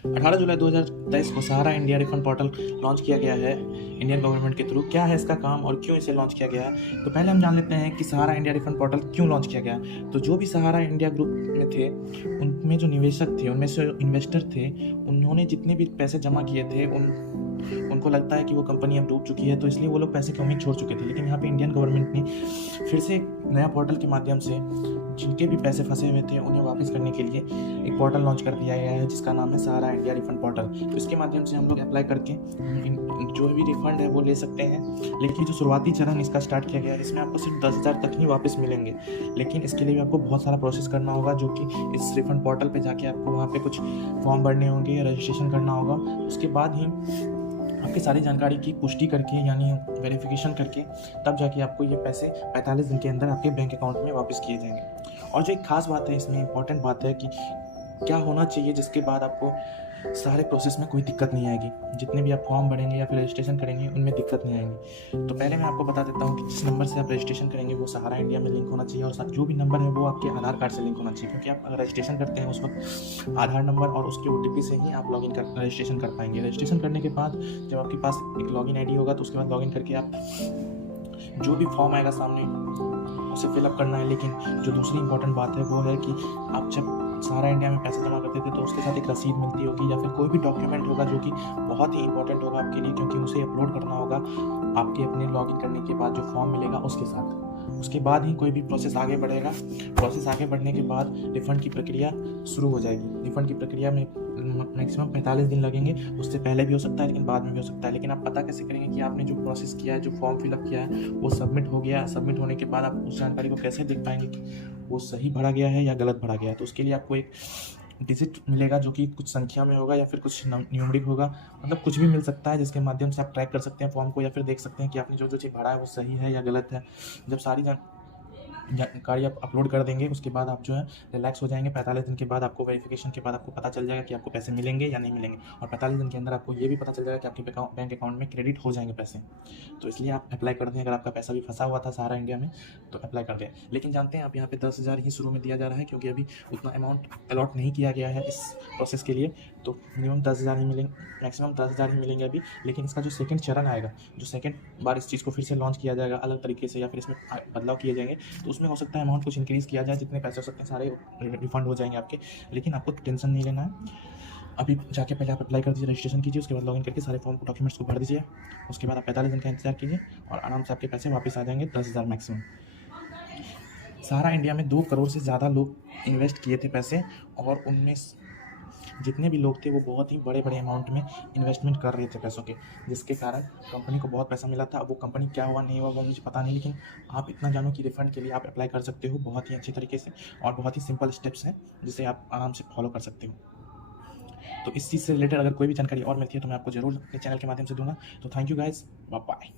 18 जुलाई 2023 को सहारा India refund portal launch किया गया है इंडियन गवर्नमेंट के थ्रू। क्या है इसका काम और क्यों इसे लॉन्च किया गया है, तो पहले हम जान लेते हैं कि सहारा इंडिया रिफंड पोर्टल क्यों लॉन्च किया गया। तो जो भी सहारा इंडिया ग्रुप में थे, उनमें जो निवेशक थे, उनमें से इन्वेस्टर थे, उन्होंने जितने भी पैसे जमा किए थे उनको लगता है कि वो कंपनी अब डूब चुकी है, तो इसलिए वो लोग पैसे की उम्मीद छोड़ चुके थे। लेकिन यहाँ पे इंडियन गवर्नमेंट ने फिर से एक नया पोर्टल के माध्यम से जिनके भी पैसे फंसे हुए थे उन्हें वापस करने के लिए एक पोर्टल लॉन्च कर दिया गया है, जिसका नाम है सहारा इंडिया रिफंड पोर्टल। तो इसके माध्यम से हम लोग अप्लाई करके जो भी रिफंड है वो ले सकते हैं। लेकिन जो शुरुआती चरण इसका स्टार्ट किया गया है, इसमें आपको सिर्फ 10,000 तक ही वापस मिलेंगे। लेकिन इसके लिए भी आपको बहुत सारा प्रोसेस करना होगा, जो कि इस रिफंड पोर्टल पे जाके आपको वहाँ पे कुछ फॉर्म भरने होंगे या रजिस्ट्रेशन करना होगा। उसके बाद ही आपकी सारी जानकारी की पुष्टि करके, यानी वेरिफिकेशन करके, तब जाके आपको ये पैसे 45 दिन के अंदर आपके बैंक अकाउंट में वापस किए जाएंगे। और जो एक खास बात है इसमें, इंपॉर्टेंट बात है कि क्या होना चाहिए जिसके बाद आपको सारे प्रोसेस में कोई दिक्कत नहीं आएगी। जितने भी आप फॉर्म भरेंगे या फिर रजिस्ट्रेशन करेंगे उनमें दिक्कत नहीं आएगी। तो पहले मैं आपको बता देता हूँ कि जिस नंबर से आप रजिस्ट्रेशन करेंगे वो सहारा इंडिया में लिंक होना चाहिए, और जो भी नंबर है वो आपके आधार कार्ड से लिंक होना चाहिए। क्योंकि आप अगर रजिस्ट्रेशन करते हैं उस वक्त आधार नंबर और उसके OTP से ही आप लॉगिन कर रजिस्ट्रेशन कर पाएंगे। रजिस्ट्रेशन करने के बाद जब आपके पास एक लॉगिन ID होगा, तो उसके बाद लॉगिन करके आप जो भी फॉर्म आएगा सामने उसे फिलअप करना है। लेकिन जो दूसरी इंपॉर्टेंट बात है वो है कि आप जब सहारा इंडिया में पैसे जमा करते थे तो उसके साथ एक रसीद मिलती होगी या फिर कोई भी डॉक्यूमेंट होगा जो कि बहुत ही इंपॉर्टेंट होगा आपके लिए, क्योंकि उसे अपलोड करना होगा आपके अपने लॉगिन करने के बाद जो फॉर्म मिलेगा उसके साथ। उसके बाद ही कोई भी प्रोसेस आगे बढ़ेगा। प्रोसेस आगे बढ़ने के बाद रिफ़ंड की प्रक्रिया शुरू हो जाएगी। रिफ़ंड की प्रक्रिया में मैक्सिमम 45 दिन लगेंगे। उससे पहले भी हो सकता है, लेकिन बाद में भी हो सकता है। लेकिन आप पता कैसे करेंगे कि आपने जो प्रोसेस किया है, जो फॉर्म फिलअप किया है, वो सबमिट हो गया। सबमिट होने के बाद आप उस जानकारी को कैसे देख पाएंगे कि वो सही भरा गया है या गलत भरा गया है। तो उसके लिए आपको एक डिजिट मिलेगा जो कि कुछ संख्या में होगा या फिर कुछ न्यूमरिक होगा, मतलब कुछ भी मिल सकता है, जिसके माध्यम से आप ट्रैक कर सकते हैं फॉर्म को, या फिर देख सकते हैं कि आपने जो जो चीज़ भरा है वो सही है या गलत है। जब सारी जानकारी आप अपलोड कर देंगे, उसके बाद आप जो है रिलैक्स हो जाएंगे। 45 दिन के बाद आपको वेरिफिकेशन के बाद आपको पता चल जाएगा कि आपको पैसे मिलेंगे या नहीं मिलेंगे। और 45 दिन के अंदर आपको ये भी पता चल जाएगा कि आपके बैंक अकाउंट में क्रेडिट हो जाएंगे पैसे। तो इसलिए आप अप्लाई कर दें। अगर आपका पैसा भी फंसा हुआ था सहारा इंडिया में तो अप्लाई कर दें। लेकिन जानते हैं आप, यहाँ पे 10,000 ही शुरू में दिया जा रहा है, क्योंकि अभी उतना अमाउंट अलॉट नहीं किया गया है इस प्रोसेस के लिए। तो मिनिमम 10,000 ही मिलेंगे, मैक्सिमम 10,000 ही मिलेंगे अभी। लेकिन इसका जो सेकंड चरण आएगा, जो सेकंड बार इस चीज़ को फिर से लॉन्च किया जाएगा अलग तरीके से, या फिर इसमें बदलाव किए जाएंगे, तो उसमें हो सकता है अमाउंट कुछ इंक्रीज़ किया जाए। जितने पैसे हो सकते हैं सारे रिफंड हो जाएंगे आपके। लेकिन आपको टेंशन नहीं लेना है। अभी जाके पहले आप अप्लाई कर दीजिए, रजिस्ट्रेशन कीजिए, उसके बाद लॉगिन करके सारे फॉर्म डॉक्यूमेंट्स को भर दीजिए। उसके बाद आप 45 दिन का इंतजार कीजिए और आराम से आपके पैसे वापस आ जाएंगे, 10,000 मैक्सिमम। सहारा इंडिया में 2 करोड़ से ज़्यादा लोग इन्वेस्ट किए थे पैसे, और उनमें जितने भी लोग थे वो बहुत ही बड़े बड़े अमाउंट में इन्वेस्टमेंट कर रहे थे पैसों के, जिसके कारण कंपनी को बहुत पैसा मिला था। अब वो कंपनी क्या हुआ नहीं हुआ वो मुझे पता नहीं, लेकिन आप इतना जानो कि रिफंड के लिए आप अप्लाई कर सकते हो बहुत ही अच्छी तरीके से, और बहुत ही सिंपल स्टेप्स हैं जिसे आप आराम से फॉलो कर सकते हो। तो इस चीज़ से रिलेटेड अगर कोई भी जानकारी और मिलती है तो मैं आपको ज़रूर अपने चैनल के माध्यम से दूंगा। तो thank you guys, bye bye.